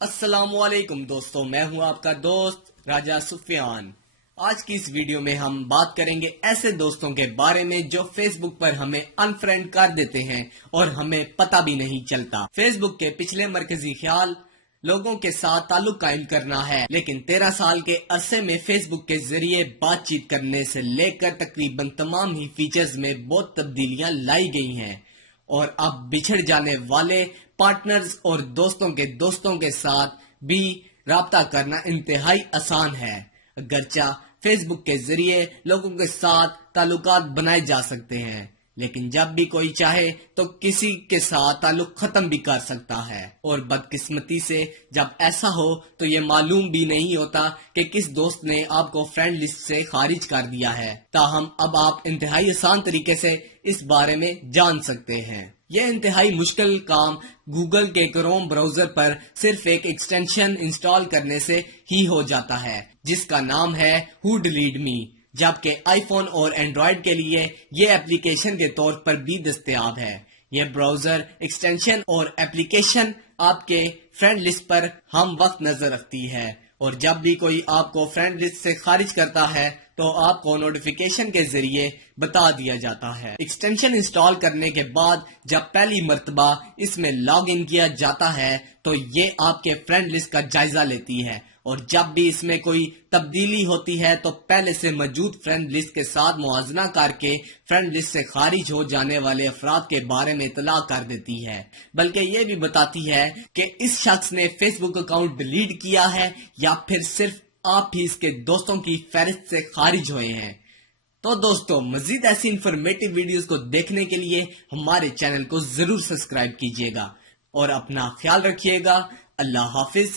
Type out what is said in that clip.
अस्सलाम वालेकुम दोस्तों, मैं हूं आपका दोस्त राजा सुफियान। आज की इस वीडियो में हम बात करेंगे ऐसे दोस्तों के बारे में जो फेसबुक पर हमें अनफ्रेंड कर देते हैं और हमें पता भी नहीं चलता। फेसबुक के पिछले मरकजी ख्याल लोगों के साथ ताल्लुक कायम करना है, लेकिन 13 साल के अरसे में फेसबुक के जरिए बातचीत करने से लेकर तकरीबन तमाम ही फीचर्स में बहुत तब्दीलियां लाई गई हैं और अब बिछड़ जाने वाले पार्टनर्स और दोस्तों के साथ भी राब्ता करना इंतहाई आसान है। अगरचा फेसबुक के जरिए लोगों के साथ ताल्लुकात बनाए जा सकते हैं, लेकिन जब भी कोई चाहे तो किसी के साथ ताल्लुक खत्म भी कर सकता है। और बदकिस्मती से जब ऐसा हो तो ये मालूम भी नहीं होता कि किस दोस्त ने आपको फ्रेंड लिस्ट से खारिज कर दिया है। ताहम अब आप इंतहाई आसान तरीके से इस बारे में जान सकते हैं। यह इंतहाई मुश्किल काम गूगल के क्रोम ब्राउजर पर सिर्फ एक एक्सटेंशन इंस्टॉल करने से ही हो जाता है, जिसका नाम है हु डिलीट मी, जबकि आईफोन और एंड्रॉयड के लिए ये एप्लीकेशन के तौर पर भी दस्तयाब है। यह ब्राउजर एक्सटेंशन और एप्लीकेशन आपके फ्रेंड लिस्ट पर हम वक्त नजर रखती है, और जब भी कोई आपको फ्रेंड लिस्ट से खारिज करता है तो आपको नोटिफिकेशन के जरिए बता दिया जाता है। एक्सटेंशन इंस्टॉल करने के बाद जब पहली मर्तबा इसमें लॉग इन किया जाता है तो ये आपके फ्रेंड लिस्ट का जायजा लेती है, और जब भी इसमें कोई तब्दीली होती है तो पहले से मौजूद फ्रेंड लिस्ट के साथ मुआजना करके फ्रेंड लिस्ट से खारिज हो जाने वाले अफराद के बारे में इतला कर देती है। बल्कि ये भी बताती है कि इस शख्स ने फेसबुक अकाउंट डिलीट किया है या फिर सिर्फ आप ही इसके दोस्तों की फहरिस्त से खारिज हुए हैं। तो दोस्तों, मजीद ऐसी इंफॉर्मेटिव वीडियोस को देखने के लिए हमारे चैनल को जरूर सब्सक्राइब कीजिएगा और अपना ख्याल रखिएगा। अल्लाह हाफिज।